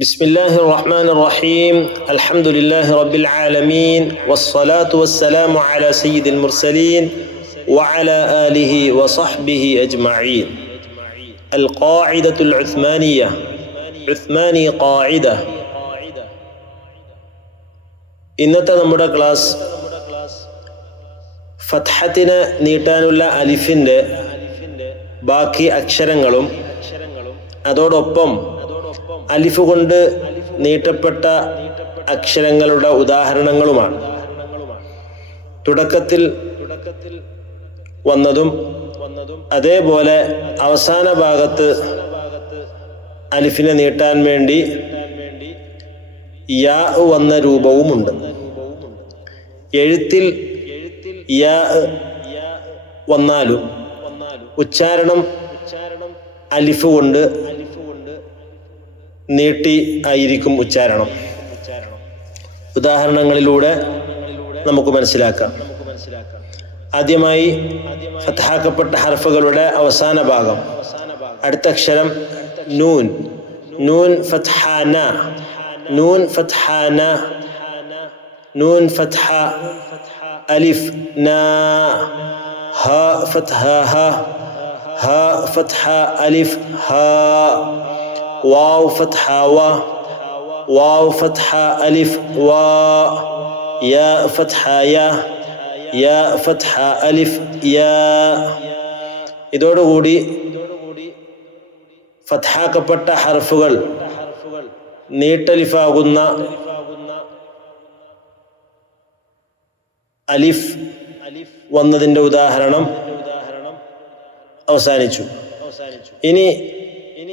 بسم الله الرحمن الرحيم الحمد لله رب العالمين والصلاة والسلام على سيد المرسلين وعلى آله وصحبه أجمعين القاعدة العثمانية عثماني قاعدة ഇന്നത്തെ നമ്മുടെ ക്ലാസ് ഫത്ഹത്തിന് നീട്ടാനുള്ള അലിഫിൻ്റെ ബാക്കി അക്ഷരങ്ങളും അതോടൊപ്പം അലിഫ് കൊണ്ട് നീട്ടപ്പെട്ട അക്ഷരങ്ങളുടെ ഉദാഹരണങ്ങളുമാണ്. തുടക്കത്തിൽ വന്നതും അതേപോലെ അവസാന ഭാഗത്ത് അലിഫിനെ നീട്ടാൻ വേണ്ടി യാ വന്ന രൂപവുമുണ്ട്. എഴുത്തിൽ യാ വന്നാലും ഉച്ചാരണം അലിഫ് കൊണ്ട് നീട്ടി ആയിരിക്കും ഉച്ചാരണം. ഉദാഹരണങ്ങളിലൂടെ നമുക്ക് മനസ്സിലാക്കാം. ആദ്യമായി ഫത്താക്കപ്പെട്ട ഹർഫുകളുടെ അവസാന ഭാഗം. അടുത്ത അക്ഷരം നൂൻ. നൂൻ ഫത്ഹാന. നൂൻ ഫത്ഹാന. നൂൻ ഫത്ഹ അലിഫ് ന. ഹ ഫത്ഹ ഹ ഫത്ഹ അലിഫ് ഹ. واو فتحة و واو فتحة ألف و يا فتحة يا يا فتحة ألف يا ഇതോടുകൂടി ഫത്ഹാക്കപ്പെട്ട ഹർഫുകൾ നീട്ടലിഫാകുന്ന അലിഫ് വന്നതിൻ്റെ ഉദാഹരണം അവസാനിച്ചു ഇനി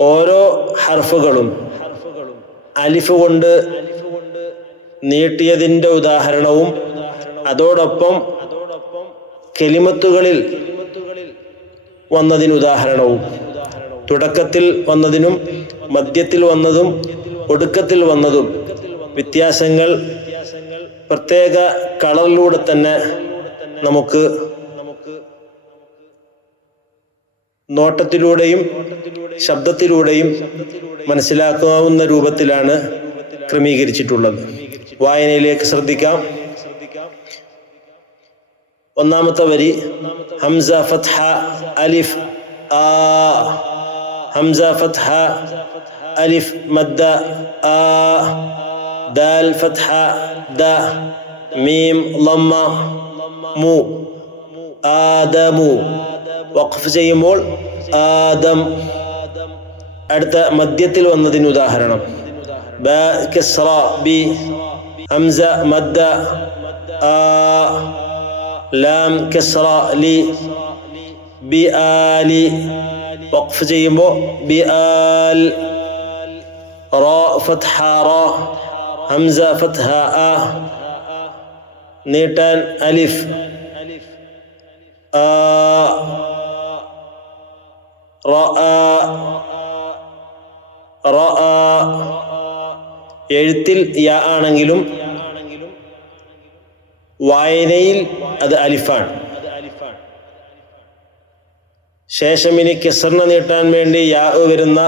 ഓരോ ഹർഫുകളും അലിഫ് കൊണ്ട് നീട്ടിയതിന്റെ ഉദാഹരണവും അതോടൊപ്പം കെലിമത്തുകളിൽ വന്നതിന് ഉദാഹരണവും. തുടക്കത്തിൽ വന്നതിനും മധ്യത്തിൽ വന്നതും ഒടുക്കത്തിൽ വന്നതും വ്യത്യാസങ്ങൾ പ്രത്യേക കളറിലൂടെ തന്നെ നമുക്ക് നോട്ടത്തിലൂടെയും ശബ്ദത്തിലൂടെയും മനസ്സിലാക്കാവുന്ന രൂപത്തിലാണ് ക്രമീകരിച്ചിട്ടുള്ളത്. വായനയിലേക്ക് ശ്രദ്ധിക്കാം. ഒന്നാമത്തെ വരി ഹംസ ഫത്ഹ അലിഫ് ആ. ഹംസ ഫത്ഹ അലിഫ് മദ്ദ ആ. ദാൽ ഫത്ഹ ദ. മീം ലമ്മ മു. ആദമു വഖഫ് ചെയ്യുമ്പോൾ ആദം അടുത്ത മധ്യത്തിൽ വന്നതിന് ഉദാഹരണം. ബ കസ്റ ബി ഹംസ മദ്ദ ആ ലാം കസ്റ ലി ബി ആലി വഖഫ് ചെയ്യുമ്പോൾ ബി ആൽ റ ഫത്ഹ റ ഹംസ ഫത്ഹ ആ നീട്ടാൻ അലിഫ് ആ എഴുത്തിൽ യാ ആണെങ്കിലും വായനയിൽ അത് അലിഫാണ്. ശേഷം ഇനി കെസറിനെ നീട്ടാൻ വേണ്ടി യാ വരുന്ന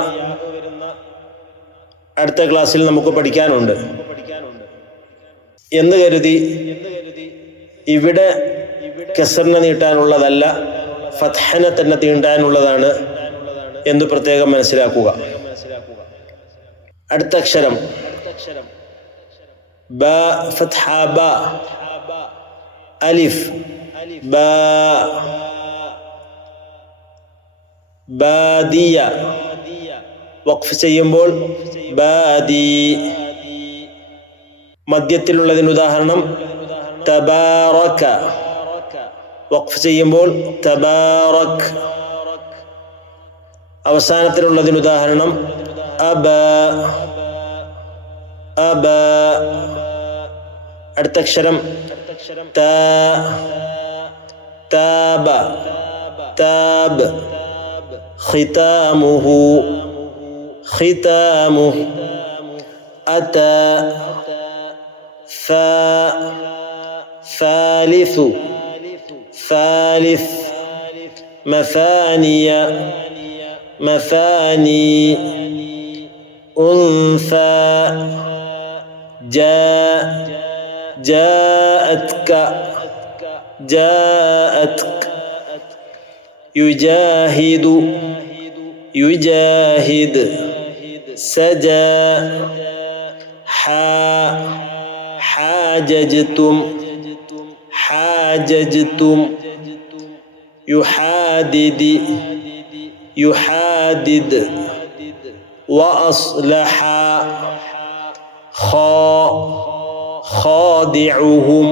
അടുത്ത ക്ലാസ്സിൽ നമുക്ക് പഠിക്കാനുണ്ട്. എന്ന് കരുതി ഇവിടെ കെസറിനെ നീട്ടാനുള്ളതല്ല ഫത്ഹനെ തന്നെ തീണ്ടാനുള്ളതാണ് എന്ന് പ്രത്യേകം മനസ്സിലാക്കുക. അടുത്ത അക്ഷരം. ബ ഫത്ഹ ബ. അലിഫ്. ബ. ബാദിയ. വഖഫ് ചെയ്യുമ്പോൾ ബാദി. മദ്യത്തിലുള്ളതിന് ഉദാഹരണം തബാറക. വഖഫ് ചെയ്യുമ്പോൾ തബാറക് അവസാനത്തിലുള്ളതിന് ഉദാഹരണം അബ അബ അടുത്ത അക്ഷരം താബ താബ് ختامه ختامه أتى ثا ثالث ثالث مثانية مثاني أنثى جاء جاءتك جاءتك. يجاهد يجاهد. سجى حا حاججتم. حاججتم يحادد يحادد وأصلح خا خادعهم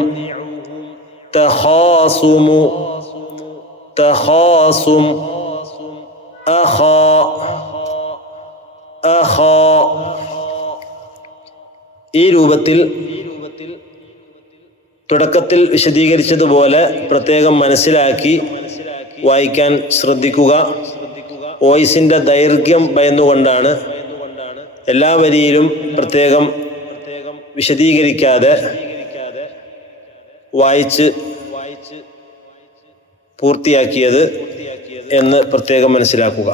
تخاصم تخاصم أخا أخا ഈ രൂപത്തിൽ തുടക്കത്തിൽ വിശദീകരിച്ചതുപോലെ പ്രത്യേകം മനസ്സിലാക്കി വായിക്കാൻ ശ്രദ്ധിക്കുക. വോയിസിന്റെ ദൈർഘ്യം ഭയന്നുകൊണ്ടാണ് എല്ലാ വരിയിലും പ്രത്യേകം വിശദീകരിക്കാതെ വായിച്ച് പൂർത്തിയാക്കിയത് എന്ന് പ്രത്യേകം മനസ്സിലാക്കുക.